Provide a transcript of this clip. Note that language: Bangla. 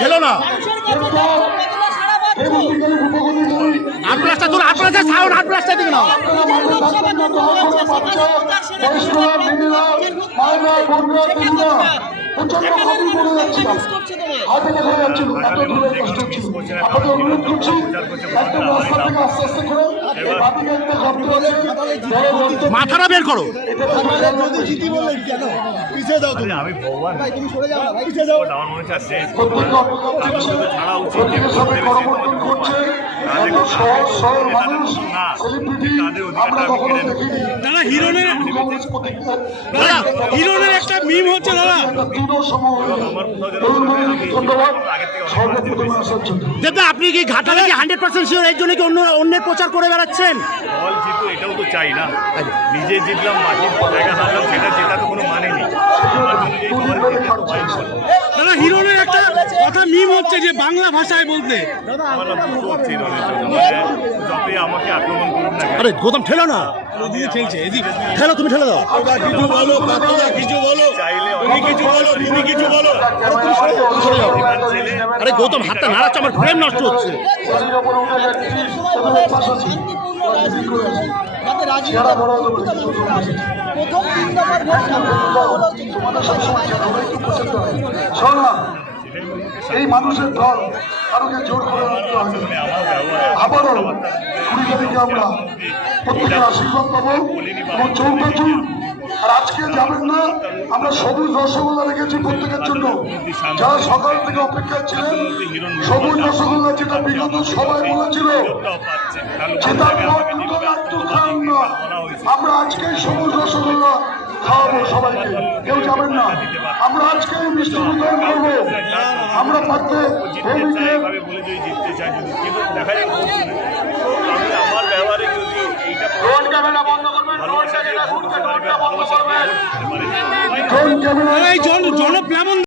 খেলো না। আট প্লাসটা তুল আট প্লাসটা সাউন্ড আট প্লাসটা দিবে না আপনারা প্রচণ্ড যাচ্ছিলাম হাতে দেখা যাচ্ছিল। এত দূরে কষ্ট হচ্ছিল। আপনাদের অনুরোধ করছি একদম রাস্তা থেকে আস্তে আস্তে করে মাথাটা বের করো আমি ভগবান। করছি ছাড়া উচিত প্রত্যেকের সাথে করমর্দন করছে এত সহজ সরল মানুষ সেলিব্রিটি আমরা কখনো দেখিনি। দাদা হিরোনের দাদা হিরোনের একটা মিম হচ্ছে দাদা। একটা সময় ধন্যবাদ। সর্বপ্রথমে আসার জন্য। দেবদা আপনি কি ঘাটালে কি হান্ড্রেড পার্সেন্ট শিওর এই জন্য কি অন্য অন্যের প্রচার করে বেড়াচ্ছেন? দল জিতু এটাও তো চাই না। নিজে জিতলাম বাকি জায়গা হারলাম সেটা জেতা তো কোনো মানে নেই। হচ্ছে যে বাংলা ভাষায় বলতে। আরে গৌতম ঠেলো না। ঠেলো তুমি ঠেলে দাও। কিছু বলো কিছু বলো। তুমি কিছু বলো তুমি কিছু বলো। আরে গৌতম হাতটা নাড়াচ্ছে আমার ফ্রেম নষ্ট হচ্ছে। প্রথম তিন ভোট এই মানুষের দল কারোকে জোর করে রাখতে হবে আবারও কুড়ি তারিখে আমরা প্রত্যেকের আশীর্বাদ পাবো এবং চৌঠা জুন, আর আজকে যাবেন না, আমরা সবুজ রসগোল্লা রেখেছি প্রত্যেকের জন্য। যারা সকাল থেকে অপেক্ষায় ছিলেন, সবুজ রসগোল্লা যেটা বিগত সবাই বলেছিল আমরা আজকে সবুজ রসগোল্লা খাওয়াবো সবাইকে কেউ যাবেন না আমরা আজকে মিষ্টি বিতরণ করব আমরা পাত্রে জিততে চাই এইভাবে বলে যদি জিততে চাই যদি কিন্তু দেখা যায় ভোট শুনে। আমি আমার ব্যবহারে যদি এইটা ভালোবাসা দিয়ে ভোট দিতে পারি বা ভালোবাসা দিয়ে ভোট দিতে পারি কোন ক্যামেরা এই জন জনপ্লাবন